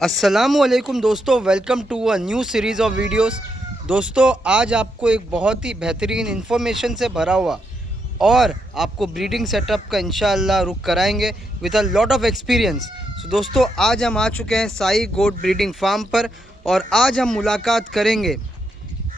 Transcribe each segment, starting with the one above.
अस्सलामुअलैकुम दोस्तों, welcome to a new series of videos. दोस्तों, आज आपको एक बहुत ही बेहतरीन इन्फॉर्मेशन से भरा हुआ और आपको ब्रीडिंग सेटअप का इंशाअल्लाह रुख कराएंगे with a lot of experience. So दोस्तों, आज हम आ चुके हैं साई गोट ब्रीडिंग फार्म पर और आज हम मुलाकात करेंगे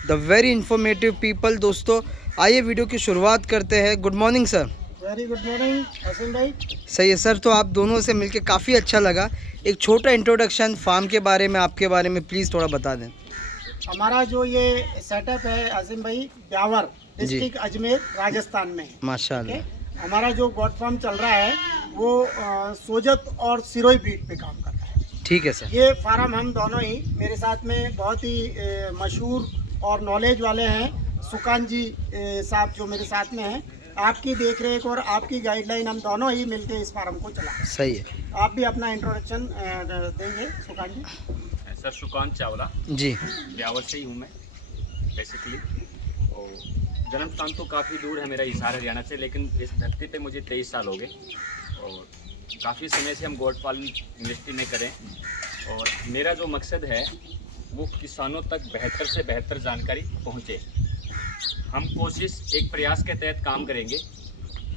द वेरी इन्फॉर्मेटिव पीपल। दोस्तों, आइए वीडियो की शुरुआत करते हैं। Good morning sir. Very good morning Hasan भाई। सही है सर, तो आप दोनों से मिलकर काफ़ी अच्छा लगा। एक छोटा इंट्रोडक्शन फार्म के बारे में, आपके बारे में प्लीज़ थोड़ा बता दें। हमारा जो ये सेटअप है हसन भाई, ब्यावर डिस्ट्रिक्ट अजमेर राजस्थान में है। माशाल्लाह। हमारा जो गोट फार्म चल रहा है वो सोजत और सिरोही ब्रीड पे काम कर रहा है। ठीक है सर। ये फार्म हम दोनों ही, मेरे साथ में बहुत ही मशहूर और नॉलेज वाले हैं सुकान जी साहब जो मेरे साथ में हैं। आपकी देखरेख और आपकी गाइडलाइन हम दोनों ही मिलकर इस फार्म को चला। सही है। आप भी अपना इंट्रोडक्शन देंगे सुकान जी। सर सुकांत चावला जी। ब्यावर से ही हूँ मैं बेसिकली। और जन्म स्थान तो काफ़ी दूर है मेरा, हिसार हरियाणा से, लेकिन इस धरती पे मुझे 23 साल हो गए और काफ़ी समय से हम गोट पालन इंडस्ट्री में करें। और मेरा जो मकसद है वो किसानों तक बेहतर से बेहतर जानकारी पहुँचे। हम कोशिश एक प्रयास के तहत काम करेंगे।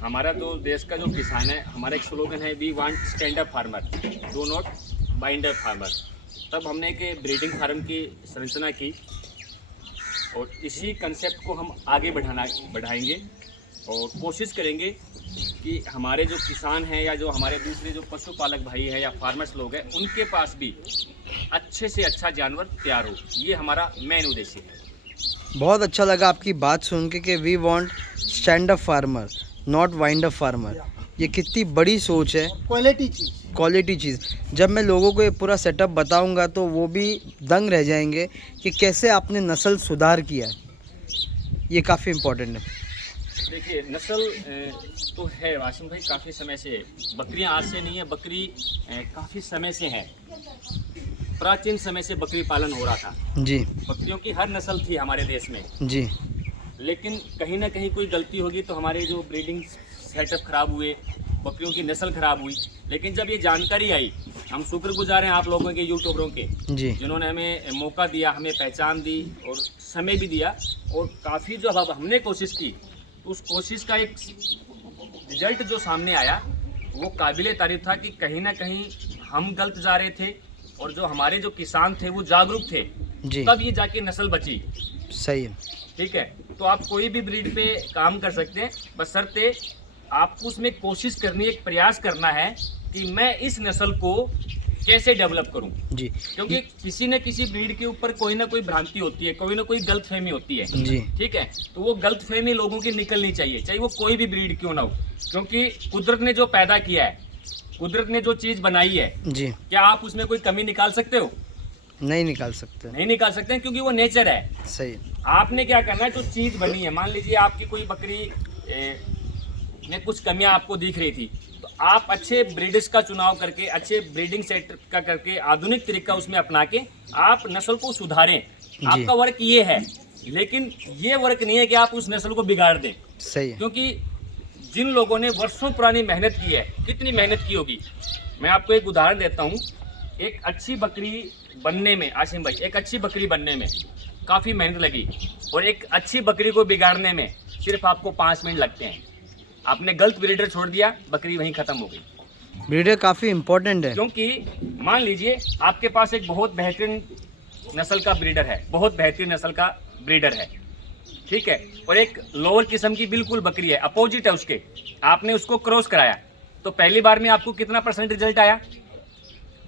हमारा जो देश का जो किसान है, हमारा एक स्लोगन है, we want stand up farmer, do not bind up farmer. तब हमने एक ब्रीडिंग फार्म की संरचना की और इसी कंसेप्ट को हम आगे बढ़ाएंगे और कोशिश करेंगे कि हमारे जो किसान हैं या जो हमारे दूसरे जो पशुपालक भाई हैं या फार्मर्स लोग हैं, उनके पास भी अच्छे से अच्छा जानवर तैयार हो। ये हमारा मेन उद्देश्य है। बहुत अच्छा लगा आपकी बात सुन के कि we want stand up farmer not wind up farmer. ये कितनी बड़ी सोच है। क्वालिटी चीज़। जब मैं लोगों को ये पूरा सेटअप बताऊंगा तो वो भी दंग रह जाएंगे कि कैसे आपने नस्ल सुधार किया है। ये काफ़ी इम्पोर्टेंट है। देखिए, नस्ल तो है वासिम भाई, काफ़ी समय से। बकरियां आज से नहीं है, बकरी काफ़ी समय से है। प्राचीन समय से बकरी पालन हो रहा था जी। बकरियों की हर नस्ल थी हमारे देश में जी। लेकिन कहीं ना कहीं कोई गलती होगी तो हमारे जो ब्रीडिंग सेटअप खराब हुए, बकरियों की नस्ल खराब हुई। लेकिन जब ये जानकारी आई, हम शुक्रगुजार हैं आप लोगों के, यूट्यूबरों के, जी, जिन्होंने हमें मौका दिया, हमें पहचान दी और समय भी दिया। और काफ़ी जो अब हमने कोशिश की तो उस कोशिश का एक रिजल्ट जो सामने आया वो काबिले तारीफ था कि कहीं ना कहीं हम गलत जा रहे थे और जो हमारे जो किसान थे वो जागरूक थे, जी। तब ये जाके नस्ल बची। सही है। ठीक है, तो आप कोई भी ब्रीड पे काम कर सकते हैं, बशर्ते आपको उसमें कोशिश करनी, एक प्रयास करना है कि मैं इस नस्ल को कैसे डेवलप करूं। जी। क्योंकि किसी न किसी ब्रीड के ऊपर कोई ना कोई भ्रांति होती है, कोई ना कोई गलतफहमी होती है। जी। ठीक है, तो वो गलतफहमी लोगों की निकलनी चाहिए, चाहे वो कोई भी ब्रीड क्यों ना हो। क्योंकि कुदरत ने जो पैदा किया है, कुदरत ने जो चीज़ बनाई है, जी। क्या आप उसमें कोई कमी निकाल सकते हो? नहीं निकाल सकते। नहीं निकाल सकते हैं, क्योंकि वो नेचर है। सही है। आपने क्या करना है, जो चीज़ बनी है, मान लीजिए आपकी कोई बकरी में कुछ कमियां आपको दिख रही थी, तो आप अच्छे ब्रीडर्स का चुनाव करके, अच्छे ब्रीडिंग सेट का करके, आधुनिक तरीका उसमें अपना के आप नस्ल को सुधारें। आपका वर्क ये है। लेकिन ये वर्क नहीं है कि आप उस नस्ल को बिगाड़ दें। सही है। क्योंकि जिन लोगों ने वर्षों पुरानी मेहनत की है, कितनी मेहनत की होगी। मैं आपको एक उदाहरण देता हूँ। एक अच्छी बकरी बनने में, आसिम भाई, एक अच्छी बकरी बनने में काफ़ी मेहनत लगी और एक अच्छी बकरी को बिगाड़ने में सिर्फ आपको 5 मिनट लगते हैं। आपने गलत ब्रीडर छोड़ दिया, बकरी वहीं ख़त्म हो गई। ब्रीडर काफ़ी इम्पोर्टेंट है। क्योंकि मान लीजिए आपके पास एक बहुत बेहतरीन नस्ल का ब्रीडर है, बहुत बेहतरीन नस्ल का ब्रीडर है, ठीक है, और एक लोअर किस्म की बिल्कुल बकरी है, अपोजिट है उसके, आपने उसको क्रॉस कराया, तो पहली बार में आपको कितना % रिजल्ट आया?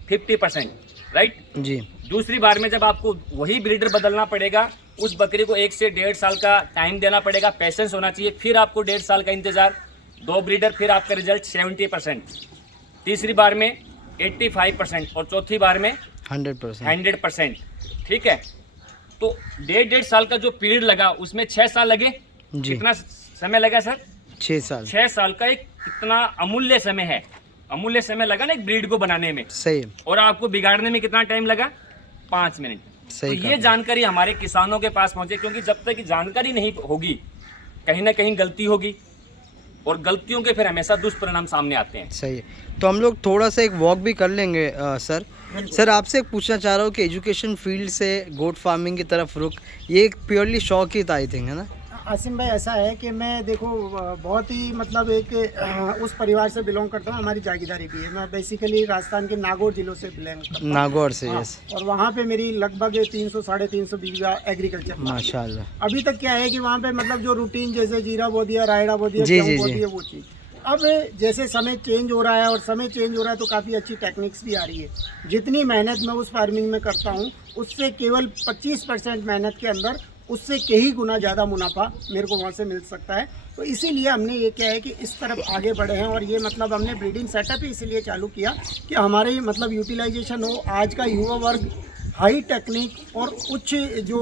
50%, राइट? जी। दूसरी बार में जब आपको वही ब्रीडर बदलना पड़ेगा, उस बकरी को 1 से 1.5 साल का टाइम देना पड़ेगा, पेशेंस होना चाहिए, फिर आपको 1.5 साल का इंतजार, 2 ब्रीडर, फिर आपका रिजल्ट 70%, तीसरी बार में 85% और चौथी बार में 100%। ठीक है, तो 1.5 साल का जो पीरियड लगा उसमें 6 साल लगे। कितना समय लगा सर? 6 साल। 6 साल का एक कितना अमूल्य समय है, अमूल्य समय लगा ना एक ब्रीड को बनाने में। सही। और आपको बिगाड़ने में कितना टाइम लगा? 5 मिनट। सही। तो ये जानकारी हमारे किसानों के पास पहुंचे, क्योंकि जब तक जानकारी नहीं होगी कहीं ना कहीं गलती होगी। और गलतियों के फिर हमेशा दुष्परिणाम सामने आते हैं। सही है। तो हम लोग थोड़ा सा एक वॉक भी कर लेंगे सर। सर आपसे एक पूछना चाह रहा हूँ कि एजुकेशन फील्ड से गोट फार्मिंग की तरफ रुख, ये एक प्योरली शौक ही था आई थिंक, है ना? आसिम भाई ऐसा है कि मैं देखो बहुत ही मतलब एक उस परिवार से बिलोंग करता हूँ, हमारी जागीरदारी भी है। मैं बेसिकली राजस्थान के नागौर जिलों से बिलोंग करता हूँ। नागौर से, हाँ, यस। और वहाँ पे मेरी लगभग 300-350 बीघा एग्रीकल्चर। माशाल्लाह। अभी तक क्या है कि वहाँ पे मतलब जो रूटीन जैसे जीरा बो दिया, रायड़ा बो दिया, जी, गेहूं जी, बो जी। दिया, वो चीज़। अब जैसे समय चेंज हो रहा है और समय चेंज हो रहा है तो काफ़ी अच्छी टेक्निक्स भी आ रही है। जितनी मेहनत मैं उस फार्मिंग में करता हूँ उससे केवल 25% मेहनत के अंदर उससे कई गुना ज़्यादा मुनाफा मेरे को वहाँ से मिल सकता है। तो इसीलिए हमने ये क्या है कि इस तरफ आगे बढ़े हैं और ये मतलब हमने ब्रीडिंग सेटअप ही इसीलिए चालू किया कि हमारे मतलब यूटिलाइजेशन हो। आज का युवा वर्ग हाई टेक्निक और उच्च जो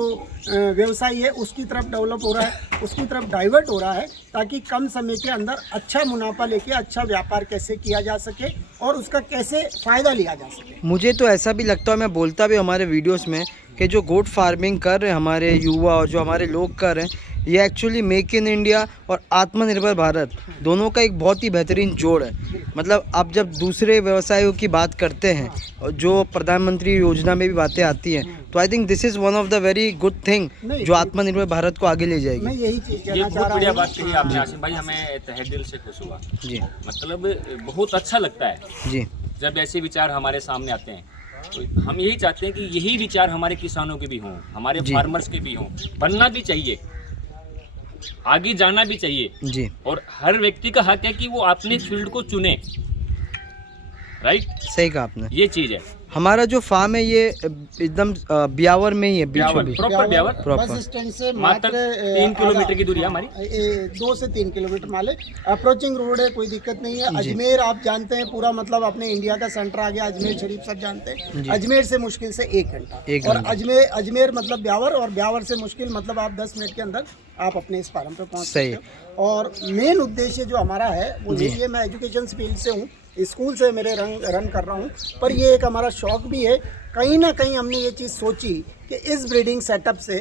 व्यवसाय है उसकी तरफ डेवलप हो रहा है, उसकी तरफ डाइवर्ट हो रहा है, ताकि कम समय के अंदर अच्छा मुनाफा लेके अच्छा व्यापार कैसे किया जा सके और उसका कैसे फ़ायदा लिया जा सके। मुझे तो ऐसा भी लगता है, मैं बोलता भी हमारे वीडियोस में कि जो गोट फार्मिंग कर रहे हैं हमारे युवा और जो हमारे लोग कर रहे हैं, ये एक्चुअली मेक इन इंडिया और आत्मनिर्भर भारत दोनों का एक बहुत ही बेहतरीन जोड़ है। मतलब आप जब दूसरे व्यवसायों की बात करते हैं और जो प्रधानमंत्री योजना में भी बातें आती हैं, तो I think this is one of the very good thing जो आत्मनिर्भर भारत को आगे ले मैं जाएगी। यही चीज़ ये कहना चाह बहुत रहा बढ़िया हूँ। बात कही आपने आसिम भाई, हमें तहे दिल से खुश हुआ। जी मतलब बहुत अच्छा लगता है जी जब ऐसे विचार हमारे सामने आते हैं। तो हम यही चाहते हैं कि यही विचार हमारे किसानों के भी हों, हमारे जी। फार्मर्स के भी हों, बनना भी चाहिए, आगे जाना भी चाहिए। जी और हर व्यक्ति का हक है कि वो अपने फील्ड को चुने, राइट? सही कहा आपने। ये चीज है। हमारा जो फार्म है ये एकदम ब्यावर में ही है, बीचों बीच। Proper Beawar Proper। Bus stand से मात्र 3 किलोमीटर की दूरी है हमारी। 2 से 3 किलोमीटर माले अप्रोचिंग रोड है, कोई दिक्कत नहीं है। जी। अजमेर आप जानते हैं पूरा मतलब अपने इंडिया का सेंटर आ गया, अजमेर शरीफ सब जानते हैं। जी। अजमेर से मुश्किल से 1 घंटा, एक और घंटा। अजमेर मतलब ब्यावर, और ब्यावर से मुश्किल मतलब आप 10 मिनट के अंदर आप अपने इस फार्म पे पहुंच सही। सकते हो। और मेन उद्देश्य जो हमारा है वो ये, मैं एजुकेशन फील्ड से हूँ, स्कूल से मेरे रन कर रहा हूँ, पर ये एक हमारा शौक भी है। कहीं ना कहीं हमने ये चीज़ सोची कि इस ब्रीडिंग सेटअप से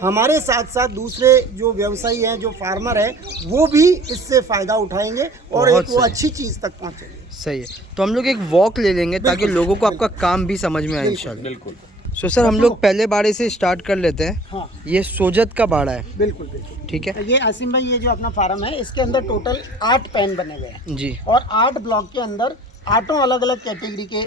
हमारे साथ साथ दूसरे जो व्यवसायी हैं, जो फार्मर हैं, वो भी इससे फ़ायदा उठाएंगे और बहुत एक वो सही। अच्छी चीज़ तक पहुँचेंगे। सही है। तो हम लोग एक वॉक ले लेंगे ताकि बिल्कुल, लोगों को आपका काम भी समझ में आए बिल्कुल, इंशाल्लाह। बिल्कुल। सो सर हम लोग पहले बाड़े से स्टार्ट कर लेते हैं। हाँ, ये सोजत का बाड़ा है, बिल्कुल बिल्कुल। ठीक है ये आसिम भाई, ये जो अपना फार्म है इसके अंदर टोटल 8 पेन बने हुए हैं जी। और 8 ब्लॉक के अंदर 8 अलग अलग कैटेगरी के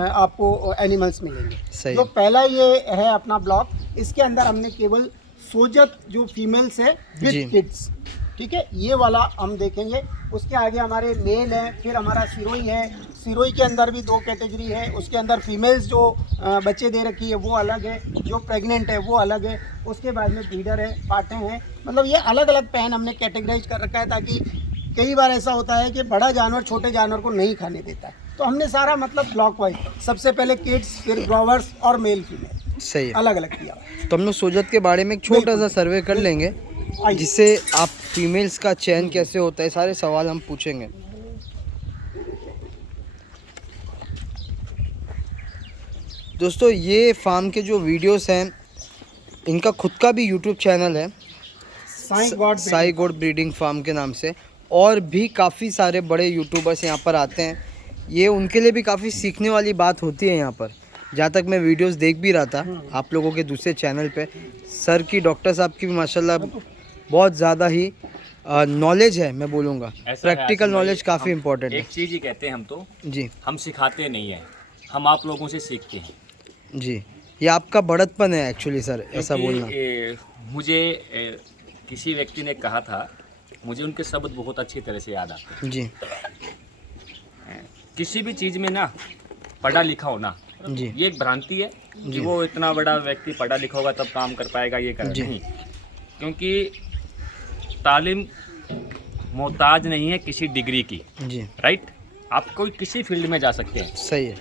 आपको एनिमल्स मिलेंगे। सही। जो पहला ये है अपना ब्लॉक, इसके अंदर हमने केवल सोजत जो फीमेल्स है जी। विद किड्स, ठीक है, ये वाला हम देखेंगे। उसके आगे हमारे मेल है, फिर हमारा सिरोई है, सिरोई के अंदर भी 2 कैटेगरी है। उसके अंदर फीमेल्स जो बच्चे दे रखी है वो अलग है, जो प्रेग्नेंट है वो अलग है। उसके बाद में ब्रीडर है, पाटे हैं, मतलब ये अलग अलग पैन हमने कैटेगराइज कर रखा है, ताकि कई बार ऐसा होता है कि बड़ा जानवर छोटे जानवर को नहीं खाने देता है। तो हमने सारा मतलब ब्लॉक वाइज, सबसे पहले किड्स, फिर ग्रोवर्स और मेल फीमेल सही है। अलग अलग किया। तो हम लोग सोजत के बारे में एक छोटा सा सर्वे कर लेंगे, आइए। जिससे आप फीमेल्स का चयन कैसे होता है सारे सवाल हम पूछेंगे। दोस्तों ये फार्म के जो वीडियोस हैं, इनका खुद का भी यूट्यूब चैनल है, साई गोट ब्रीडिंग फार्म के नाम से, और भी काफ़ी सारे बड़े यूट्यूबर्स यहाँ पर आते हैं। ये उनके लिए भी काफ़ी सीखने वाली बात होती है यहाँ पर। जहाँ तक मैं वीडियोस देख भी रहा था आप लोगों के दूसरे चैनल पे, सर की, डॉक्टर साहब की भी माशाल्लाह बहुत ज़्यादा ही नॉलेज है, मैं बोलूँगा ऐसा है प्रैक्टिकल आसिम भाई, नॉलेज काफ़ी हम इम्पोर्टेंट है। एक चीज ही कहते हैं हम तो, जी हम सिखाते नहीं है, हम आप लोगों से सीखते हैं। जी, ये आपका बढ़तपन है एक्चुअली सर, ऐसा क्योंकि, बोलना। मुझे किसी व्यक्ति ने कहा था, मुझे उनके शब्द बहुत अच्छी तरह से याद आते जी हैं। किसी भी चीज़ में ना पढ़ा लिखा होना, जी ये एक भ्रांति है जी। कि वो इतना बड़ा व्यक्ति पढ़ा लिखा होगा तब काम कर पाएगा, ये कर जी। नहीं। क्योंकि तालीम मोहताज नहीं है किसी डिग्री की, जी राइट? आप कोई किसी फील्ड में जा सकते हैं, सही है।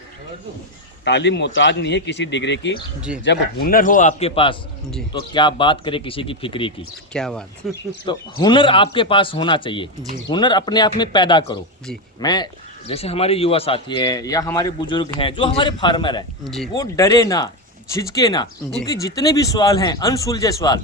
तालीम मोहताज नहीं है किसी डिग्री की। जी जब हुनर हो आपके पास जी, तो क्या बात करे किसी की फिक्री की। क्या बात। तो हुनर आपके पास होना चाहिए, जी। हुनर अपने आप में पैदा करो। जी मैं जैसे हमारे युवा साथी हैं या हमारे बुजुर्ग हैं जो हमारे फार्मर हैं, जी वो डरे ना, झिझके ना। जी। उनके जितने भी सवाल हैं अनसुलझे सवाल,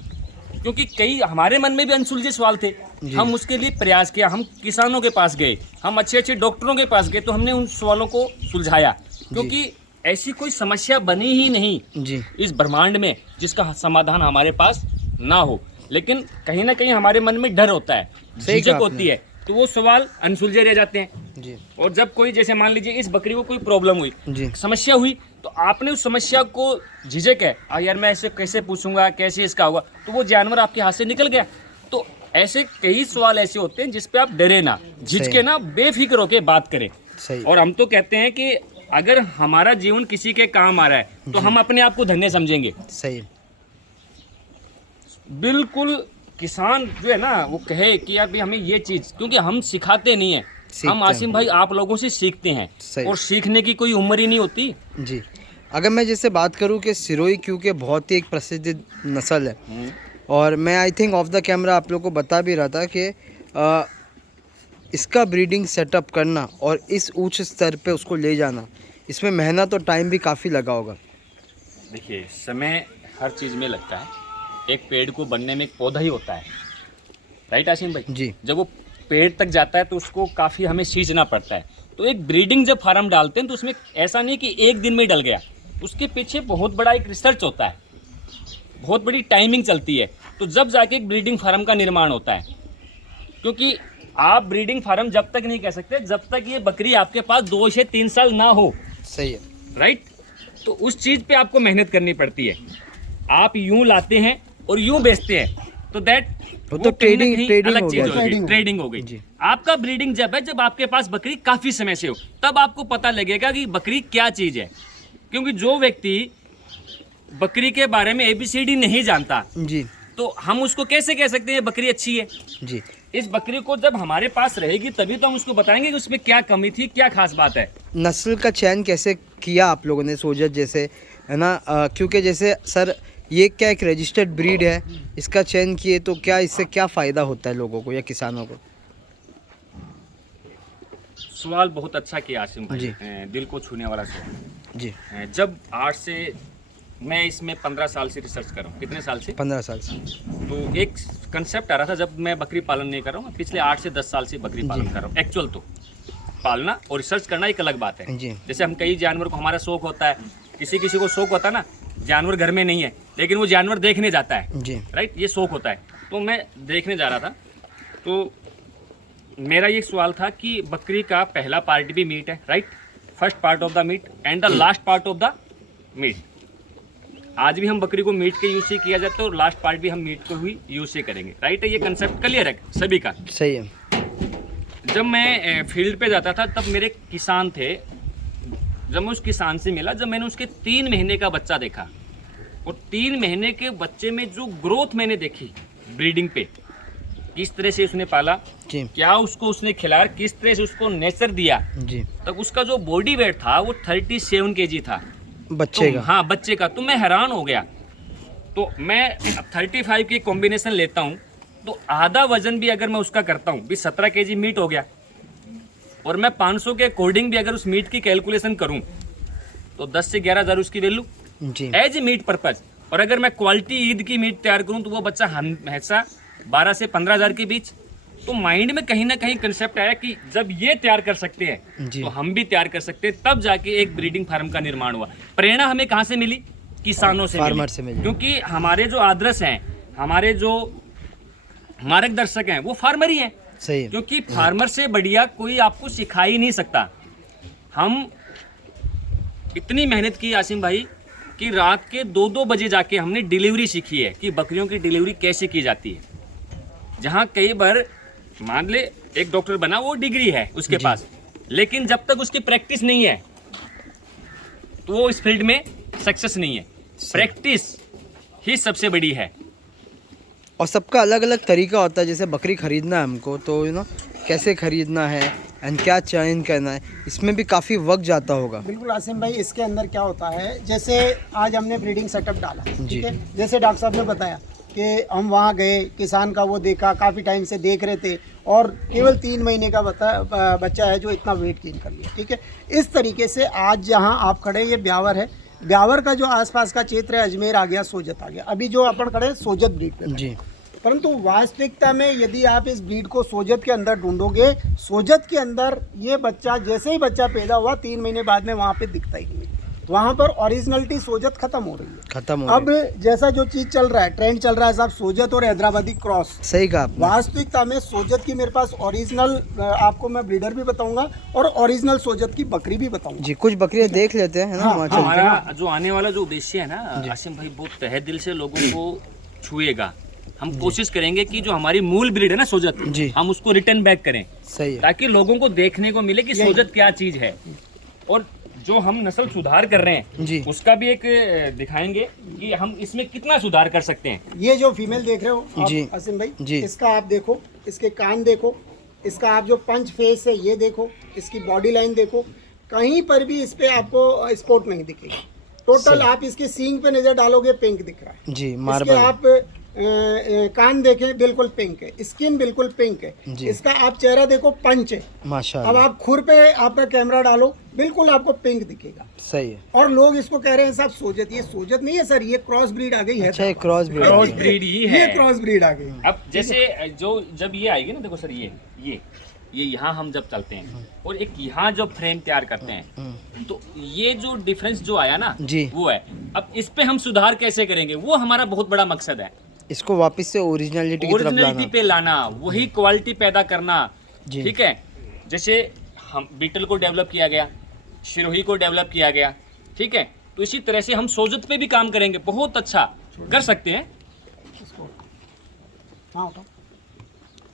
क्योंकि कई हमारे मन में भी अनसुलझे सवाल थे हम उसके लिए प्रयास किया, हम किसानों के पास गए, हम अच्छे अच्छे डॉक्टरों के पास गए, तो हमने उन सवालों को सुलझाया, क्योंकि ऐसी कोई समस्या बनी ही नहीं जी इस ब्रह्मांड में जिसका समाधान हमारे पास ना हो। लेकिन कहीं ना कहीं हमारे मन में डर होता है, सही कहा झिझक आपने। होती है, तो वो सवाल अनसुलझे रह जाते हैं। जी और जब कोई, जैसे मान लीजिए इस बकरी को कोई प्रॉब्लम हुई, जी समस्या हुई, तो आपने उस समस्या को, झिझक है यार मैं ऐसे कैसे पूछूंगा, कैसे इसका होगा, तो वो जानवर आपके हाथ से निकल गया। तो ऐसे कई सवाल ऐसे होते हैं जिस पे आप डरे ना, झिझके ना, बेफिक्र होके बात करें। सही और हम तो कहते हैं कि अगर हमारा जीवन किसी के काम आ रहा है तो हम अपने आप को धन्य समझेंगे। सही बिल्कुल, किसान जो है ना वो कहे कि यार भाई हमें ये चीज़, क्योंकि हम सिखाते नहीं है, सीखते हम आसिम हैं। भाई आप लोगों से सीखते हैं, सही। और सीखने की कोई उम्र ही नहीं होती। जी अगर मैं जैसे बात करूं कि सिरोही क्योंकि बहुत ही एक प्रसिद्ध नस्ल है, और मैं I think of the camera आप लोग को बता भी रहा था कि इसका ब्रीडिंग सेटअप करना और इस उच्च स्तर पे उसको ले जाना, इसमें मेहनत और टाइम भी काफ़ी लगा होगा। देखिए, समय हर चीज़ में लगता है। एक पेड़ को बनने में एक पौधा ही होता है, राइट आसिम भाई? जी जब वो पेड़ तक जाता है तो उसको काफ़ी हमें सींचना पड़ता है। तो एक ब्रीडिंग जब फार्म डालते हैं तो उसमें ऐसा नहीं कि एक दिन में डल गया, उसके पीछे बहुत बड़ा एक रिसर्च होता है, बहुत बड़ी टाइमिंग चलती है, तो जब जाके एक ब्रीडिंग फार्म का निर्माण होता है। क्योंकि आप ब्रीडिंग फार्म जब तक नहीं कह सकते जब तक ये बकरी आपके पास 2 से 3 साल ना हो, सही है। राइट? तो उस चीज़ पे आपको मेहनत करनी पड़ती है। आप यूं लाते हैं और यूं बेचते हैं, तो दैट वो तो ट्रेडिंग अलग हो चीज गया। हो गई, ट्रेडिंग हो गई। जी। आपका ब्रीडिंग जब है, जब आपके पास बकरी काफी समय से हो, तब आपको पता लगेगा कि बकरी क्या चीज है। क्योंकि जो व्यक्ति बकरी के बारे में ABCD नहीं जानता, जी तो हम उसको कैसे कह सकते हैं बकरी अच्छी है? जी इस बकरी को जब हमारे पास रहेगी तभी तो हम उसको बताएंगे कि उसमें क्या कमी थी, क्या खास बात है। नस्ल का चयन कैसे किया आप लोगों ने, सोजत जैसे है ना, क्योंकि जैसे सर ये क्या एक रजिस्टर्ड ब्रीड है, इसका चयन किए तो क्या इससे क्या फ़ायदा होता है लोगों को या किसानों को? सवाल बहुत अच्छा किया आसिम भाई, जी। दिल को छूने वाला सवाल। जी जब 8 से मैं इसमें 15 साल से रिसर्च कर रहा हूँ। कितने साल से? 15 साल से। तो एक कंसेप्ट आ रहा था, जब मैं बकरी पालन नहीं कर रहा हूँ, पिछले 8 से 10 साल से बकरी पालन कर रहा हूँ। एक्चुअल तो पालना और रिसर्च करना एक अलग बात है। जी जैसे हम कई जानवर को, हमारा शौक होता है, किसी किसी को शौक होता है ना, जानवर घर में नहीं है लेकिन वो जानवर देखने जाता है, जी राइट? ये शौक होता है। तो मैं देखने जा रहा था, तो मेरा ये सवाल था कि बकरी का पहला पार्ट भी मीट है, right? First part of the meat and the last part of the meat. आज भी हम बकरी को मीट के यूज से किया जाता है और लास्ट पार्ट भी हम मीट को ही यूज से करेंगे, राइट? ये कंसेप्ट क्लियर है सभी का। सही है। जब मैं फील्ड पे जाता था तब मेरे किसान थे, जब मैं उस किसान से मिला, जब मैंने उसके 3 महीने का बच्चा देखा और 3 महीने के बच्चे में जो ग्रोथ मैंने देखी ब्रीडिंग पे, किस तरह से उसने पाला, जी क्या उसको उसने खिलाया, किस तरह से उसको नेचर दिया, जी तब उसका जो बॉडी वेट था वो 37 kg था बच्चे तो, का। हाँ बच्चे का। तो मैं हैरान हो गया। तो मैं अब 35 की कॉम्बिनेशन लेता हूँ तो आधा वजन भी अगर मैं उसका करता हूँ भी 17 kg मीट हो गया, और मैं 500 के अकॉर्डिंग भी अगर उस मीट की कैलकुलेशन करूँ तो 10 से 11 हज़ार उसकी वैल्यू जी एज मीट पर्पज। और अगर मैं क्वालिटी ईद की मीट तैयार करूँ तो वो बच्चा हमेशा 12 से 15 हज़ार के बीच। तो माइंड में कहीं ना कहीं कंसेप्ट आया कि जब ये तैयार कर सकते हैं जी। तो हम भी तैयार कर सकते हैं। तब जाके एक ब्रीडिंग फार्म का निर्माण हुआ। प्रेरणा हमें कहाँ से मिली? किसानों से फार्मर से मिली। क्योंकि हमारे जो आदर्श हैं, हमारे जो मार्गदर्शक हैं वो फार्मर ही हैं। सही है। क्योंकि फार्मर से बढ़िया कोई आपको सिखा ही नहीं सकता। हम इतनी मेहनत की आसिम भाई कि रात के 2-2 बजे जाके हमने डिलीवरी सीखी है कि बकरियों की डिलीवरी कैसे की जाती है। जहाँ कई बार मान ले एक डॉक्टर बना, वो डिग्री है उसके पास, लेकिन जब तक उसकी प्रैक्टिस नहीं है तो वो इस फील्ड में सक्सेस नहीं है। प्रैक्टिस ही सबसे बड़ी है। और सबका अलग अलग तरीका होता है। जैसे बकरी खरीदना है हमको तो कैसे खरीदना है एंड क्या चयन करना है, इसमें भी काफ़ी वक्त जाता होगा। बिल्कुल आसिम भाई, इसके अंदर क्या होता है, जैसे आज हमने ब्रीडिंग सेटअप डाला, जी। ठीक है, जैसे डॉक्टर साहब ने बताया कि हम वहाँ गए, किसान का वो देखा, काफ़ी टाइम से देख रहे थे और केवल 3 महीने का बच्चा है जो इतना वेट गेन कर लिया, ठीक है। इस तरीके से आज जहाँ आप खड़े, ये ब्यावर है, ब्यावर का जो आसपास का क्षेत्र है, अजमेर आ गया, सोजत आ गया। अभी जो अपन खड़े सोजत ब्रीड पे जी परंतु वास्तविकता में यदि आप इस ब्रीड को सोजत के अंदर ढूंढोगे, सोजत के अंदर ये बच्चा जैसे ही बच्चा पैदा हुआ 3 महीने बाद में वहाँ पे दिखता ही नहीं, वहाँ पर ओरिजिनलिटी सोजत खत्म हो रही है। खत्म हो अब जैसा जो चीज चल रहा है, ट्रेंड चल रहा है साहब, सोजत और हैदराबादी क्रॉस। सही कहा आपने। वास्तविकता में सोजत की मेरे पास ओरिजिनल आपको मैं ब्रीडर भी बताऊंगा और ओरिजिनल सोजत की बकरी भी बताऊंगा जी, कुछ बकरियां देख लेते हैं, है ना? हाँ, वहाँ चल के। हमारा जो आने वाला जो उद्देश्य है ना आसिम भाई, बहुत तहे दिल से लोगों को छुएगा। हम कोशिश करेंगे कि जो हमारी मूल ब्रीड है ना सोजत, जी। हम उसको रिटर्न बैक करें, सही है। ताकि लोगों को देखने को मिले कि यही। सोजत क्या चीज है। और जो हम नस्ल सुधार कर रहे हैं जी। उसका भी एक दिखाएंगे कि हम इसमें कितना सुधार कर सकते हैं। ये जो फीमेल देख रहे हो आप, जी। आसिम भाई जी। इसका आप देखो, इसके कान देखो, इसका आप जो पंच फेस है ये देखो, इसकी बॉडी लाइन देखो, कहीं पर भी इस पे आपको स्पॉट नहीं दिखेगा। टोटल सही। आप इसके सींग पे नजर डालोगे पिंक दिख रहा है, जी, इसके मार्बल। आप कान देखें बिल्कुल पिंक है, स्किन बिल्कुल पिंक है, जी। इसका आप चेहरा देखो पंच है। अब माशाल्लाह, आप खुर पे आपका कैमरा डालो, बिल्कुल आपको पिंक दिखेगा। सही है। और लोग इसको कह रहे हैं साहब सोजत, ये सोजत नहीं है सर, ये क्रॉस ब्रीड आ गई है। अच्छा, ये क्रॉस ब्रीड क्रॉस ब्रीड ही ये है। क्रॉस ब्रीड आ गई। अब जैसे जो जब ये आएगी ना, देखो सर, ये यहाँ हम जब चलते हैं और एक यहाँ जब फ्रेम तैयार करते हैं, तो ये जो डिफरेंस जो आया ना जी। वो है। अब इस पे हम सुधार कैसे करेंगे, वो हमारा बहुत बड़ा मकसद है। इसको वापस से ओरिजिनलिटी की तरफ ओरिजिनलिटी लाना। पे लाना, वही क्वालिटी पैदा करना। जी। ठीक है, जैसे हम बीटल को डेवलप किया गया, शिरोही को डेवलप किया गया, ठीक है, तो इसी तरह से हम सोजत पे भी काम करेंगे, बहुत अच्छा कर सकते हैं। हाँ उठाओ।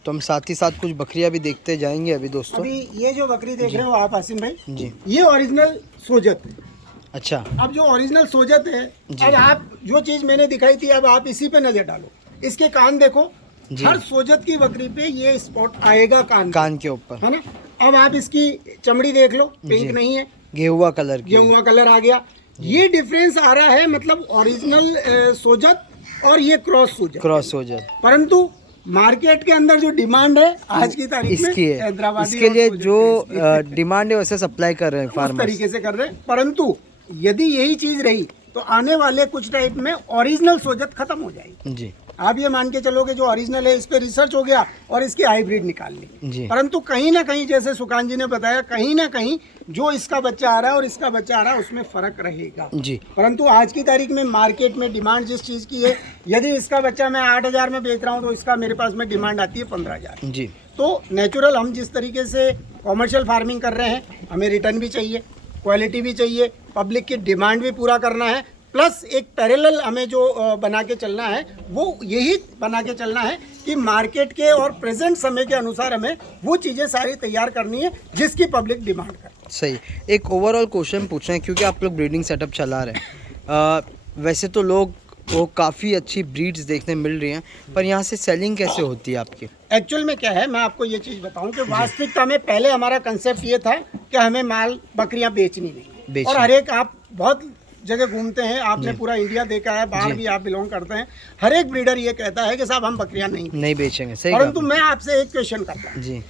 तो हम साथ ही साथ कुछ बकरियां भी देखते जाएंगे अभी दोस्तों। अभी ये जो बकरी देख रहे हो आप आसिम भाई, जी। ये ओरिजिनल सोजत है। अच्छा, अब जो ओरिजिनल सोजत है, जी। अब आप जो चीज मैंने दिखाई थी अब आप इसी पे नजर डालो, इसके कान देखो, जी। हर सोजत की बकरी पे ये स्पॉट आएगा कान कान के ऊपर है ना। अब आप इसकी चमड़ी देख लो, पिंक जी। नहीं है, गेहुआ कलर की। गेहुआ कलर आ गया। ये डिफरेंस आ रहा है, मतलब ओरिजिनल सोजत और ये क्रॉस सोजत। क्रॉस हो जाए परंतु मार्केट के अंदर जो डिमांड है आज की तारीख में इसकी है, हैदराबादी इसके और लिए सोजत जो की इसकी डिमांड है वैसे सप्लाई कर रहे हैं उस फार्मर्स। तरीके से कर रहे हैं। परंतु यदि यही चीज रही तो आने वाले कुछ टाइम में ओरिजिनल सोजत खत्म हो जाएगी। जी आप ये मान के चलोगे जो ओरिजिनल है इस पे रिसर्च हो गया और इसकी हाइब्रिड निकाल ली। जी। परंतु कहीं ना कहीं जैसे सुकान जी ने बताया, कहीं ना कहीं जो इसका बच्चा आ रहा है और इसका बच्चा आ रहा है उसमें फर्क रहेगा। जी। परंतु आज की तारीख में मार्केट में डिमांड जिस चीज की है, यदि इसका बच्चा मैं 8,000 में बेच रहा हूँ तो इसका मेरे पास में डिमांड आती है 15,000। जी। तो नेचुरल हम जिस तरीके से कॉमर्शियल फार्मिंग कर रहे हैं, हमें रिटर्न भी चाहिए, क्वालिटी भी चाहिए, पब्लिक की डिमांड भी पूरा करना है, प्लस एक पैरेलल हमें जो बना के चलना है वो यही बना के चलना है कि मार्केट के और प्रेजेंट समय के अनुसार हमें वो चीज़ें सारी तैयार करनी है जिसकी पब्लिक डिमांड करे। सही। एक ओवरऑल क्वेश्चन पूछना है क्योंकि आप लोग ब्रीडिंग सेटअप चला रहे हैं। वैसे तो लोग वो काफ़ी अच्छी ब्रीड्स देखने मिल रही हैं, पर यहाँ से सेलिंग कैसे होती है आपकी? एक्चुअल में क्या है, मैं आपको ये चीज़ बताऊं कि वास्तविकता में पहले हमारा कंसेप्ट ये था कि हमें माल बकरियां बेचनी नहीं, और हर एक आप बहुत जगह घूमते हैं, आपने पूरा इंडिया देखा है, बाहर भी आप बिलोंग करते हैं, हर एक ब्रीडर ये कहता है कि साहब हम बकरियां नहीं बेचेंगे। सही। परंतु मैं आपसे एक क्वेश्चन करता हूँ जी।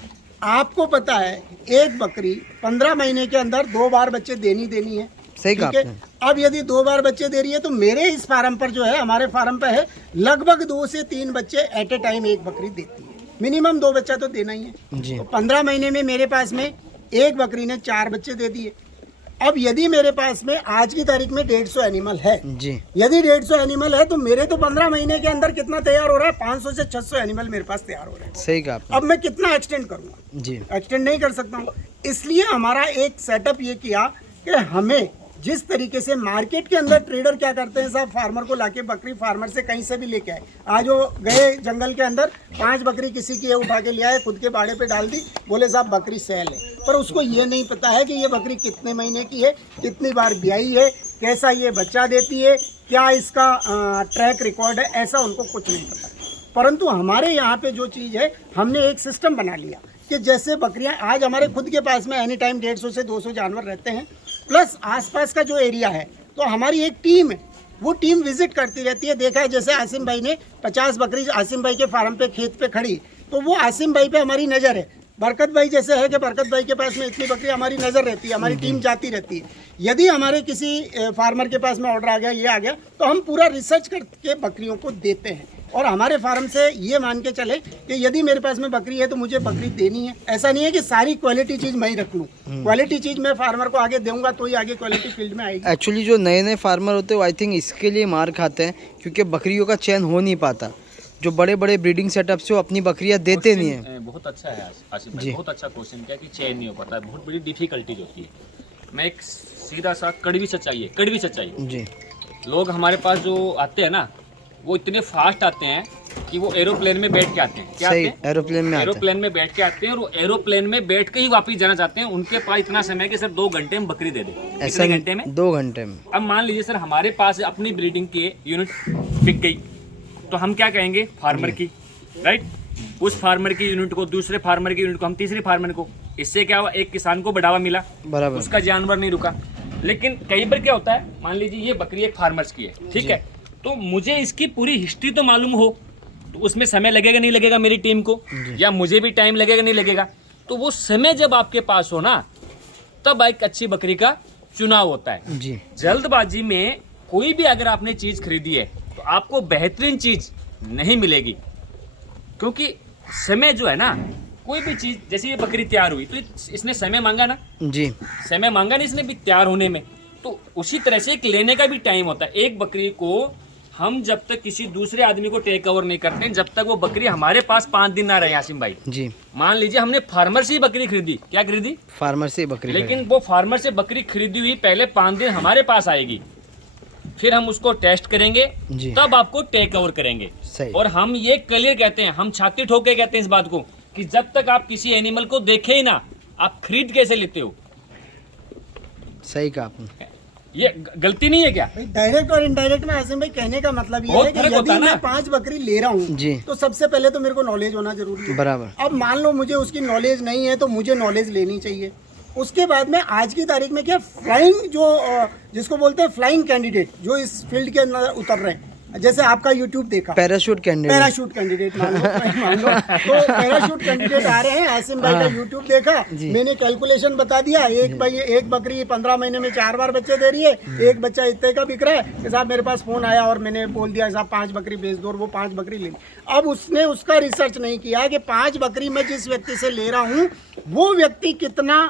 आपको पता है एक बकरी 15 महीने के अंदर 2 बार बच्चे देनी है। सही ठीक कहा है, अब यदि 2 बार बच्चे दे रही है तो मेरे इस फार्म पर जो है, हमारे फार्म पर है, लगभग 2 से 3 बच्चे एट ए टाइम एक बकरी देती है। मिनिमम 2 बच्चा तो देना ही है। जी। तो 15 महीने में मेरे पास में एक बकरी ने 4 बच्चे दे दिए। अब यदि मेरे पास में आज की तारीख में 150 एनिमल है, जी। यदि 150 एनिमल है तो मेरे तो 15 महीने के अंदर कितना तैयार हो रहा है, 500 से 600 एनिमल मेरे पास तैयार हो रहे हैं। सही कहा आपने। अब मैं कितना एक्सटेंड करूंगा? जी। एक्सटेंड नहीं कर सकता हूँ। इसलिए हमारा एक सेटअप ये किया कि हमें जिस तरीके से मार्केट के अंदर ट्रेडर क्या करते हैं साहब, फार्मर को लाके बकरी फार्मर से कहीं से भी लेके आए, आज वो गए जंगल के अंदर 5 बकरी किसी की है, उठा के ले आए, खुद के बाड़े पे डाल दी, बोले साहब बकरी सेल है, पर उसको ये नहीं पता है कि ये बकरी कितने महीने की है, कितनी बार ब्याई है, कैसा ये बच्चा देती है, क्या इसका ट्रैक रिकॉर्ड है, ऐसा उनको कुछ नहीं पता। परंतु हमारे यहाँ पे जो चीज़ है, हमने एक सिस्टम बना लिया कि जैसे बकरियां आज हमारे खुद के पास में एनी टाइम 150 से 200 जानवर रहते हैं, प्लस आसपास का जो एरिया है, तो हमारी एक टीम है, वो टीम विजिट करती रहती है। देखा है जैसे आसिम भाई ने 50 बकरी आसिम भाई के फार्म पे खेत पे खड़ी, तो वो आसिम भाई पे हमारी नज़र है। बरकत भाई जैसे है कि बरकत भाई के पास में इतनी बकरी, हमारी नज़र रहती है, हमारी टीम जाती रहती है। यदि हमारे किसी फार्मर के पास में ऑर्डर आ गया, ये आ गया, तो हम पूरा रिसर्च करके बकरियों को देते हैं और हमारे फार्म से ये मान के चले कि यदि मेरे पास में बकरी है तो मुझे बकरी देनी है। ऐसा नहीं है कि सारी क्वालिटी चीज़ मैं ही रख लूँ, क्वालिटी चीज़ मैं फार्मर को आगे दूंगा तो ही आगे क्वालिटी फील्ड में आएगी। एक्चुअली जो नए नए फार्मर होते हैं वो आई थिंक इसके लिए मार खाते हैं क्योंकि बकरियों का चयन हो नहीं पाता। जो बड़े बड़े ब्रीडिंग सेटअप से वो अपनी बकरियां देते नहीं है। बहुत अच्छा है आसिफ जी। भाई, बहुत अच्छा क्वेश्चन किया कि चेंज नहीं हो पाता, बहुत बड़ी डिफिकल्टीज होती है। मैं एक सीधा सा कड़वी सच्चाई जी लोग हमारे पास जो आते हैं ना वो इतने फास्ट आते हैं कि वो एरोप्लेन में बैठ के आते हैं। क्या सही, आते हैं? एरोप्लेन में आते हैं। एरोप्लेन में बैठ के आते हैं और वो एरोप्लेन में बैठ के ही वापस जाना चाहते हैं। उनके पास इतना समय है कि सर 2 घंटे में बकरी दे दे। ऐसा कितने घंटे में? 2 घंटे में। अब मान लीजिए सर हमारे पास अपनी ब्रीडिंग के यूनिट बिक गई तो हम क्या कहेंगे फार्मर की, राइट? उस फार्मर की यूनिट को, दूसरे फार्मर की यूनिट को, हम तीसरी फार्मर को। इससे क्या हुआ, एक किसान को बढ़ावा मिला, बराबर। उसका जानवर नहीं रुका। लेकिन कई बार क्या होता है, मान लीजिए ये बकरी एक फार्मर्स की है, ठीक है, तो मुझे इसकी पूरी हिस्ट्री तो मालूम हो, तो उसमें समय लगेगा नहीं लगेगा मेरी टीम को, या मुझे भी टाइम लगेगा नहीं लगेगा। तो वो समय जब आपके पास हो ना, तब एक अच्छी बकरी का चुनाव होता है। जी जल्दबाजी में कोई भी अगर आपने चीज खरीदी है तो आपको बेहतरीन चीज नहीं मिलेगी, क्योंकि समय जो है ना, कोई भी चीज, जैसे ये बकरी तैयार हुई तो इसने समय मांगा ना, जी समय मांगा नहीं इसने भी तैयार होने में। तो उसी तरह से एक लेने का भी टाइम होता है। एक बकरी को हम जब तक किसी दूसरे आदमी को टेक ओवर नहीं करते, जब तक वो बकरी हमारे पास 5 दिन ना रहे आसिम भाई। जी मान लीजिए हमने फार्मर से ही बकरी खरीदी, क्या खरीदी? फार्मर से बकरी लेकिन वो फार्मर से बकरी खरीदी हुई पहले 5 दिन हमारे पास आएगी, फिर हम उसको टेस्ट करेंगे, जी। तब आपको टेक ओवर करेंगे। सही। और हम ये क्लियर कहते हैं, हम छाती ठोक के कहते हैं इस बात को कि जब तक आप किसी एनिमल को देखे ही ना, आप खरीद कैसे लेते हो? सही कहा आपने। ये गलती नहीं है क्या? डायरेक्ट और इनडायरेक्ट में आसिम भाई कहने का मतलब ये बहुत है कि फर्क होता यदि है ना। मैं 5 बकरी ले रहा हूँ जी। तो सबसे पहले तो मेरे को नॉलेज होना जरूरी है। बराबर। अब मान लो मुझे उसकी नॉलेज नहीं है तो मुझे नॉलेज लेनी चाहिए। उसके बाद में आज की तारीख में क्या फ्लाइंग जो जिसको बोलते हैं फ्लाइंग कैंडिडेट जो इस फील्ड के अंदर उतर रहे हैं, जैसे आपका यूट्यूब देखा, पैराशूट कैंडिडेट। पैराशूट कैंडिडेट मान लो तो पैराशूट कैंडिडेट आ रहे हैं। आसिम भाई का यूट्यूब देखा, मैंने कैलकुलेशन बता दिया, एक बकरी 15 महीने में 4 बार बच्चे दे रही है, एक बच्चा इतने का बिक रहा है कि साहब मेरे पास फोन आया और मैंने बोल दिया साहब 5 बकरी बेच दो, और वो 5 बकरी ले ली। अब उसने उसका रिसर्च नहीं किया कि 5 बकरी मैं जिस व्यक्ति से ले रहा हूँ वो व्यक्ति कितना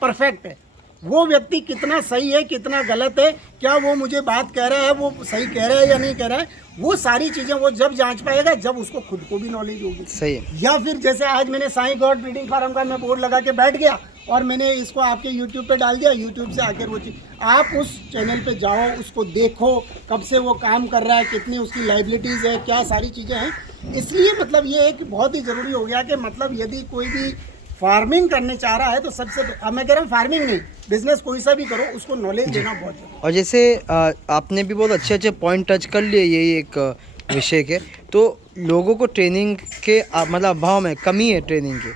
परफेक्ट है, वो व्यक्ति कितना सही है, कितना गलत है, क्या वो मुझे बात कह रहा है वो सही कह रहा है या नहीं कह रहा है, वो सारी चीज़ें वो जब जांच पाएगा जब उसको खुद को भी नॉलेज होगी। सही है। या फिर जैसे आज मैंने साईं गॉड ब्रीडिंग फार्म का मैं बोर्ड लगा के बैठ गया और मैंने इसको आपके यूट्यूब पे डाल दिया, यूट्यूब से आकर वो चीज़ आप उस चैनल पे जाओ, उसको देखो कब से वो काम कर रहा है, कितनी उसकी लाइबिलिटीज़ है, क्या सारी चीज़ें हैं। इसलिए मतलब ये एक बहुत ही ज़रूरी हो गया कि मतलब यदि कोई भी फार्मिंग करने चाह रहा है तो सबसे अब मैं कह रहा हूँ फार्मिंग नहीं, बिजनेस कोई सा भी करो, उसको नॉलेज देना बहुत जरूरी। और जैसे आपने भी बहुत अच्छे अच्छे पॉइंट टच कर लिए यही एक विषय के, तो लोगों को ट्रेनिंग के मतलब अभाव में कमी है ट्रेनिंग की,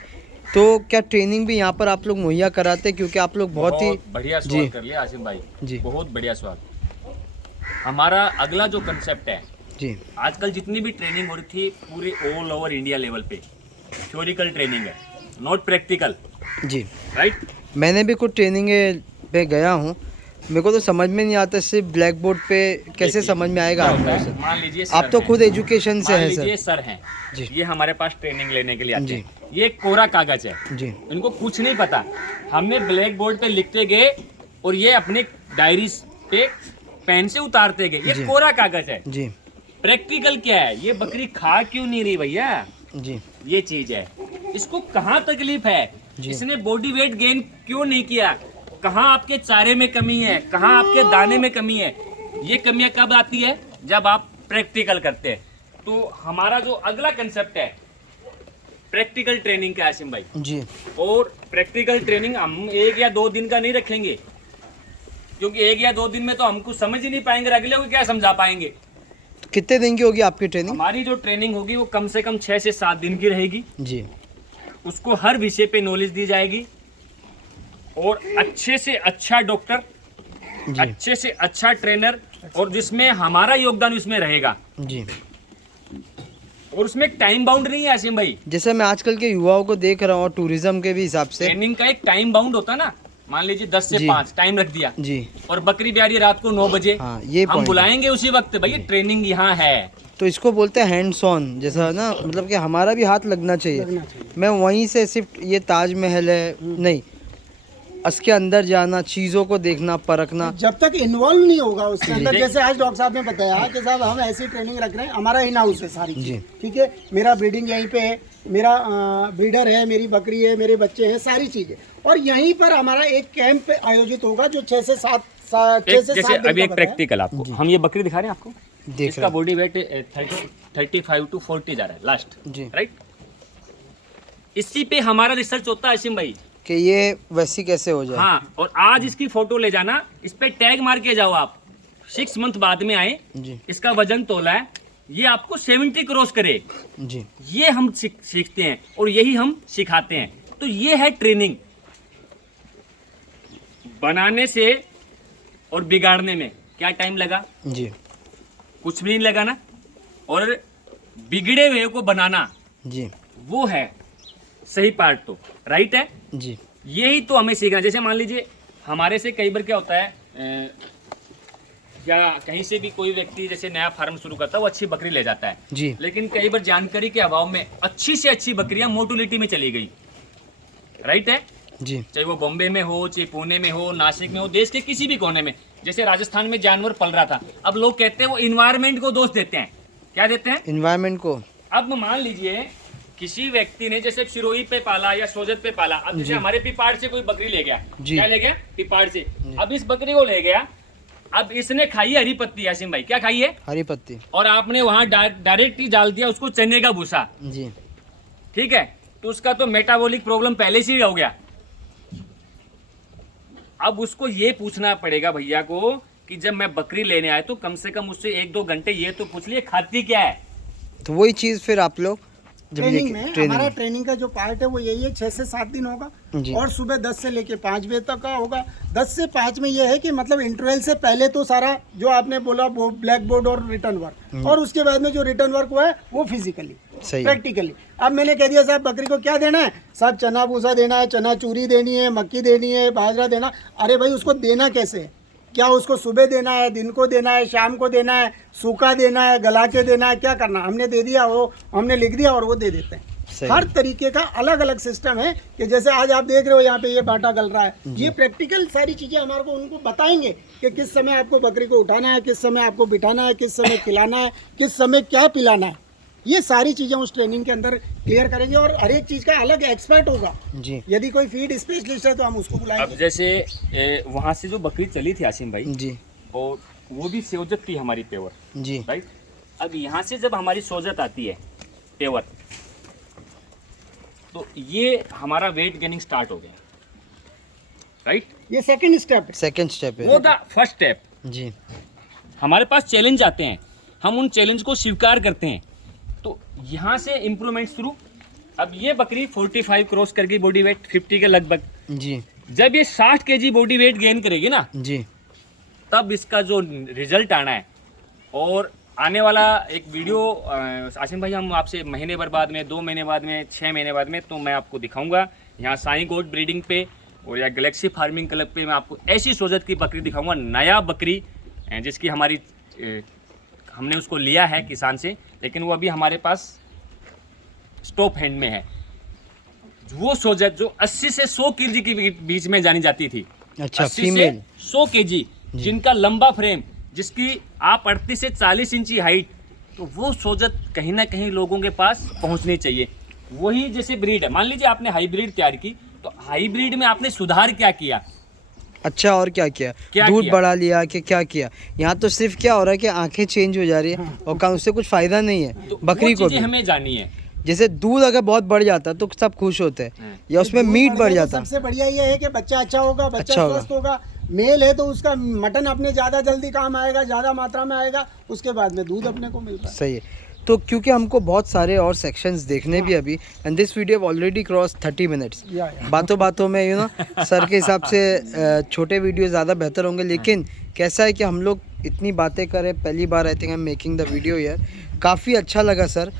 तो क्या ट्रेनिंग भी यहाँ पर आप लोग मुहैया कराते हैं? क्योंकि आप लोग बहुत ही बढ़िया सवाल कर लिया आसिम भाई जी। बहुत बढ़िया सवाल। हमारा अगला जो कंसेप्ट है, जी आजकल जितनी भी ट्रेनिंग हो रही थी पूरे ऑल ओवर इंडिया लेवल पे थ्योरिकल ट्रेनिंग है, नॉट प्रैक्टिकल, जी। राइट? मैंने भी कुछ ट्रेनिंग पे गया हूँ, मेरे को तो समझ में नहीं आता सिर्फ ब्लैक बोर्ड पे कैसे देखिए, समझ में आएगा क्या आप होता लोगों है, से? मान लीजिए आप सर तो हैं, खुद एजुकेशन से मान है लीजिए सर। सर हैं जी। ये हमारे पास ट्रेनिंग लेने के लिए आते जी। हैं। ये एक कोरा कागज है, जी इनको कुछ नहीं पता, हमने ब्लैक बोर्ड पे लिखते गए और ये अपने डायरी पे पेन से उतारते गए, ये जी। कोरा कागज है। जी प्रैक्टिकल क्या है, ये बकरी खा क्यों नहीं रही भैया, जी ये चीज है। इसको कहाँ तकलीफ है, जी। इसने बॉडी वेट गेन क्यों नहीं किया, कहाँ आपके चारे में कमी है, कहाँ आपके दाने में कमी है, ये कमियां कब आती है, जब आप प्रैक्टिकल करते हैं। तो हमारा जो अगला कंसेप्ट है प्रैक्टिकल ट्रेनिंग का आसिम भाई, जी और प्रैक्टिकल ट्रेनिंग हम 1 या 2 दिन का नहीं रखेंगे, क्योंकि 1 या 2 दिन में तो हमको समझ ही नहीं पाएंगे, अगले को क्या समझा पाएंगे। कितने दिन की होगी आपकी ट्रेनिंग? हमारी जो ट्रेनिंग होगी वो कम से कम 6 से 7 दिन की रहेगी। जी उसको हर विषय पे नॉलेज दी जाएगी और अच्छे से अच्छा डॉक्टर, जी अच्छे से अच्छा ट्रेनर, और जिसमें हमारा योगदान उसमें रहेगा, जी। और उसमें एक टाइम बाउंड नहीं है आसिम भाई। जैसे मैं आजकल के युवाओं को देख रहा हूँ और टूरिज्म के भी हिसाब से, ट्रेनिंग का एक टाइम बाउंड होता है ना, मान लीजिए 10 से जी। 5 टाइम रख दिया, जी और बकरी ब्यारी रात को 9 बजे, हाँ, ये हम point बुलाएंगे उसी वक्त, भैया ट्रेनिंग यहाँ है, तो इसको बोलते हैं हैंड्स ऑन, जैसा ना, मतलब कि हमारा भी हाथ लगना चाहिए। लगना चाहिए। मैं वहीं से सिर्फ ये ताजमहल है नहीं, उसके अंदर जाना, चीज़ों को देखना, परखना। जब तक इन्वॉल्व नहीं होगा उसके अंदर, जी। जैसे आज डॉक्टर साहब ने बताया कि साहब हम ऐसी ट्रेनिंग रख रहे हैं, हमारा इन हाउस है सारी जी। चीज़, ठीक है, मेरा ब्रीडिंग यहीं पे है, मेरा ब्रीडर है, मेरी बकरी है, मेरे बच्चे हैं, सारी चीज़ें, और यहीं पर हमारा एक कैंप आयोजित होगा जो 6 से 7 जैसे दिन अभी का एक बताया। प्रैक्टिकल आपको, हम ये बकरी दिखा रहे हैं आपको, देख इसका रहे बॉडी वेट 35 to 40 जा रहा है लास्ट, जी। राइट। इसी पे हमारा रिसर्च होता है आसिम भाई। कि ये वैसी कैसे हो जाए। हाँ, और आज इसकी फोटो ले जाना, इस पे टैग मार के जाओ आप, 6 मंथ बाद में आए, जी इसका वजन तोला है, ये आपको 70 क्रॉस करे, जी ये हम सीखते हैं और यही हम सिखाते हैं। तो ये है ट्रेनिंग। बनाने से और बिगाड़ने में क्या टाइम लगा? जी कुछ भी नहीं लगा ना। और बिगड़े हुए को बनाना, जी वो है सही पार्ट, तो राइट है। जी यही तो हमें सीखना। जैसे मान लीजिए हमारे से कई बार क्या होता है, या कहीं से भी कोई व्यक्ति जैसे नया फार्म शुरू करता है, वो अच्छी बकरी ले जाता है, जी लेकिन कई बार जानकारी के अभाव में अच्छी से अच्छी बकरियां मोर्टलिटी में चली गई, राइट है। जी चाहे वो बॉम्बे में हो, चाहे पुणे में हो, नासिक में हो, देश के किसी भी कोने में। जैसे राजस्थान में जानवर पल रहा था, अब लोग कहते हैं वो इन्वायरमेंट को दोष देते हैं। क्या देते हैं? इन्वायरमेंट को। अब मान लीजिए किसी व्यक्ति ने जैसे सिरोही पे पाला या सोजत पे पाला, अब जैसे हमारे पिपाड़ से कोई बकरी ले गया, जी। क्या ले गया? पिपाड़ से। अब इस बकरी को ले गया, अब इसने खाई हरी पत्ती, यासिम भाई क्या खाई है? हरी पत्ती। और आपने वहां डायरेक्ट ही डाल दिया उसको चने का भूसा, जी ठीक है, तो उसका तो मेटाबॉलिक प्रॉब्लम पहले से ही हो गया। अब उसको ये पूछना पड़ेगा भैया को कि जब मैं बकरी लेने आया तो कम से कम उससे 1-2 घंटे ये तो पूछ लिए खाती क्या है। तो वही चीज़ फिर आप लोग जब ट्रेनिंग लेके- में ट्रेनिंग हमारा में। ट्रेनिंग का जो पार्ट है वो यही है, 6 से 7 दिन होगा, जी। और सुबह 10 से लेके 5 बजे तक का होगा। 10 से 5 में ये है कि मतलब इंटरवल से पहले तो सारा जो आपने बोला वो ब्लैक बोर्ड और रिटर्न वर्क, और उसके बाद में जो रिटर्न वर्क हुआ है वो फिजिकली सही है। प्रैक्टिकली। अब मैंने कह दिया साहब बकरी को क्या देना है, साहब चना भूसा देना है, चना चूरी देनी है, मक्की देनी है, बाजरा देना। अरे भाई उसको देना कैसे है? क्या उसको सुबह देना है, दिन को देना है, शाम को देना है, सूखा देना है, गला के देना है, क्या करना? हमने दे दिया, वो हमने लिख दिया और वो दे देते हैं। सही। हर तरीके का अलग अलग सिस्टम है कि जैसे आज आप देख रहे हो यहाँ पे ये बाटा गल रहा है, ये प्रैक्टिकल सारी चीजें हमारे को उनको बताएंगे कि किस समय आपको बकरी को उठाना है, किस समय आपको बिठाना है, किस समय खिलाना है, किस समय क्या पिलाना है। ये सारी चीजें उस ट्रेनिंग के अंदर क्लियर करेंगे, और हर एक चीज का अलग एक्सपर्ट होगा। जी यदि कोई फीड स्पेशलिस्ट है तो हम उसको अब बुलाएंगे। जैसे वहां से जो बकरी चली थी आसिम भाई, जी और वो भी सोजत थी हमारी पेवर, जी राइट। अब यहाँ से जब हमारी सोजत आती है पेवर, तो ये हमारा वेट गेनिंग स्टार्ट हो गया, राइट। ये सेकंड स्टेप है। सेकंड स्टेप वो है। The first step. जी हमारे पास चैलेंज आते हैं, हम उन चैलेंज को स्वीकार करते हैं, तो यहाँ से इम्प्रूवमेंट शुरू। अब ये बकरी 45 क्रॉस कर गई बॉडी वेट 50 के लगभग। जी जब ये 60 kg बॉडी वेट गेन करेगी ना, जी तब इसका जो रिजल्ट आना है, और आने वाला एक वीडियो आसिम भाई हम आपसे महीने भर बाद में, 2 महीने बाद में, 6 महीने बाद में, तो मैं आपको दिखाऊंगा यहाँ साई गोट ब्रीडिंग पे और या गैलेक्सी फार्मिंग क्लब पे मैं आपको ऐसी सोजत की बकरी दिखाऊंगा, नया बकरी जिसकी हमारी हमने उसको लिया है किसान से, लेकिन वो अभी हमारे पास स्टॉप हैंड में है। वो सोजत जो 80 से 100 kg के बीच में जानी जाती थी। अच्छा 80 से फीमेल। 100 kg, जिनका लंबा फ्रेम, जिसकी आप 38 से 40 इंची हाइट, तो वो सोजत कहीं ना कहीं लोगों के पास पहुंचनी चाहिए। वही जैसे ब्रीड है, मान लीजिए आपने हाइब्रिड तैयार की, तो हाइब्रिड में आपने सुधार क्या किया? अच्छा और क्या किया? क्या दूध किया? बढ़ा लिया कि क्या किया? यहाँ तो सिर्फ क्या हो रहा है कि आंखें चेंज हो जा रही है और का उससे कुछ फायदा नहीं है तो बकरी वो को चीजें भी। हमें जानी है। जैसे दूध अगर बहुत बढ़ जाता तो सब खुश होते हैं, या उसमें दूध मीट बढ़ बढ़ गया तो जाता। सबसे बढ़िया ये है कि बच्चा अच्छा होगा, बच्चा अच्छा होगा। स्वस्थ होगा। मेल है तो उसका मटन अपने ज़्यादा जल्दी काम आएगा, ज़्यादा मात्रा में आएगा, उसके बाद में दूध अपने को मिल रहा है। सही है। तो क्योंकि हमको बहुत सारे और सेक्शंस देखने भी अभी, and this video already cross 30 minutes. या। बातों बातों में सर के हिसाब से छोटे वीडियो ज़्यादा बेहतर होंगे, लेकिन कैसा है कि हम लोग इतनी बातें करें, पहली बार I think I am making the video यार। काफ़ी अच्छा लगा सर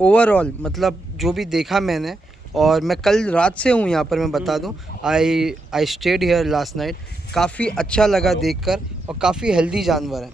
ओवरऑल, मतलब जो भी देखा मैंने, और मैं कल रात से हूँ यहाँ पर, मैं बता दूँ, I stayed here last night. काफ़ी अच्छा लगा देखकर, और काफ़ी हेल्दी जानवर है।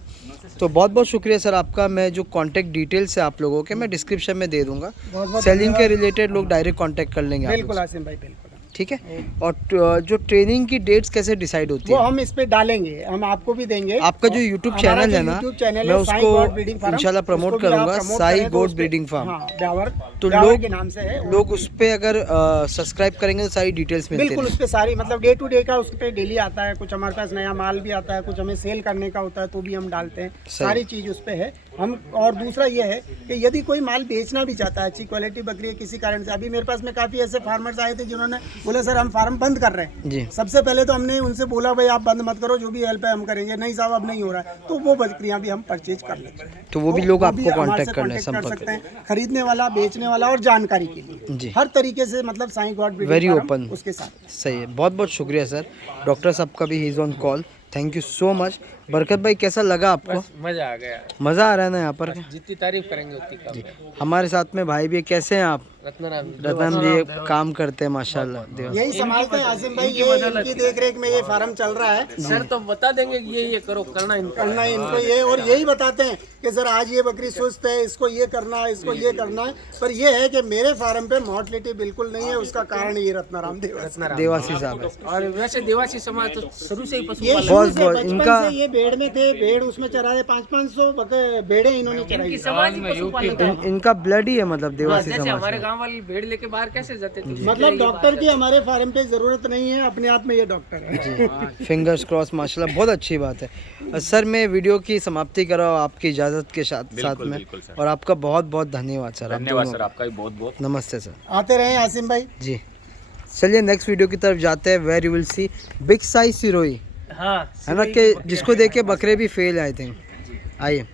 तो बहुत बहुत शुक्रिया सर आपका। मैं जो कांटेक्ट डिटेल्स है आप लोगों के मैं डिस्क्रिप्शन में दे दूंगा। बहुत सेलिंग के रिलेटेड लोग डायरेक्ट कांटेक्ट कर लेंगे आप बिल्कुल लोग से। आसिम भाई, बिल्कुल। ठीक है। और जो ट्रेनिंग की डेट्स कैसे डिसाइड होती वो है? हम इस पे डालेंगे, हम आपको भी देंगे। आपका जो यूट्यूब हमारा चैनल जो है ना, YouTube चैनल मैं है, साई उसको गॉड ब्रीडिंग फार्म, इंशाल्लाह प्रमोट उसको भी आप करूंगा। प्रमोट साई करें तो गॉड उस पे- ब्रीडिंग फार्म। हाँ, ब्यावर, तो ब्यावर के नाम से है। लोग उस पे अगर सब्सक्राइब करेंगे तो सारी डिटेल्स मिलती बिल्कुल है। उस पे सारी मतलब डे टू डे का उस पे डेली आता है। कुछ हमारे पास नया माल भी आता है, कुछ हमें सेल करने का होता है तो भी हम डालते हैं। सारी चीज़ उस पे है हम। और दूसरा ये है कि यदि कोई माल बेचना भी चाहता है, अच्छी क्वालिटी बकरी है किसी कारण से, अभी मेरे पास में काफ़ी ऐसे फार्मर्स आए थे जिन्होंने बोला सर हम फार्म बंद कर रहे हैं। जी। सबसे पहले तो हमने उनसे बोला भाई आप बंद मत करो, जो भी हेल्प है हम करेंगे। नहीं साहब अब नहीं हो रहा है, तो वो बकरियां भी हम परचेज कर लेते हैं। तो वो भी लोग वो आपको हमारे कांटेक्ट से कर लें, कांटेक्ट कर संपर्क सकते हैं, खरीदने वाला, बेचने वाला और जानकारी के लिए जी। हर तरीके से। मतलब साई गॉड Very open। उसके साथ। सही है। बहुत बहुत शुक्रिया सर। डॉक्टर साहब का भी he is on call. Thank you so much. बरकत भाई कैसा लगा आपको? मजा आ गया। मज़ा आ रहा है ना यहाँ पर? जितनी तारीफ करेंगे उतनी कम है। हमारे साथ में भाई भी है। कैसे हैं आप? रत्नाराम रतन जी काम करते हैं माशाल्लाह। देवा। यही संभालते हैं आसिम भाई, ये इनकी देख रेख में ये फार्म चल रहा है। सर तो बता देंगे कि ये करो, करना इनको। करना है इनको ये, और यही बताते हैं कि सर आज ये बकरी सुस्त है, इसको ये करना है, इसको ये करना है। पर ये है कि मेरे फार्म पे मोर्टलिटी बिल्कुल नहीं है, उसका कारण ये रत्नाराम देवासी साहब है। और वैसे देवासी समाज तो शुरू से ही पशु ये पालन- बहुत- शुरू से बहुत, बचपन इनका- से ये भेड़ में थे, भेड़ उसमें चरा रहे 500 भेड़े इन्होंने चराई। इनकी समाज ही पशुपालन का है। इनका ब्लड ही है मतलब देवासी जैसे समाज हमारे में। गांव वाले भेड़ लेके बाहर कैसे जाते थे? मतलब डॉक्टर की हमारे फार्म पे जरूरत नहीं है, अपने आप में ये डॉक्टर है। फिंगर्स क्रॉस माशाल्लाह, बहुत अच्छी बात है। सर मैं वीडियो की समाप्ति कर रहा हूँ आपकी इजाज़त के साथ बिल्कुल, में। बिल्कुल सर। और आपका बहुत बहुत धन्यवाद सर। आप धन्यवाद दोनों सर आपका भी बहुत बहुत। नमस्ते सर। आते रहे आसिम भाई। जी चलिए नेक्स्ट वीडियो की तरफ जाते हैं। Where you will see big size Sirohi, हाँ है ना, कि जिसको देख के बकरे भी फेल आए थे। आइए।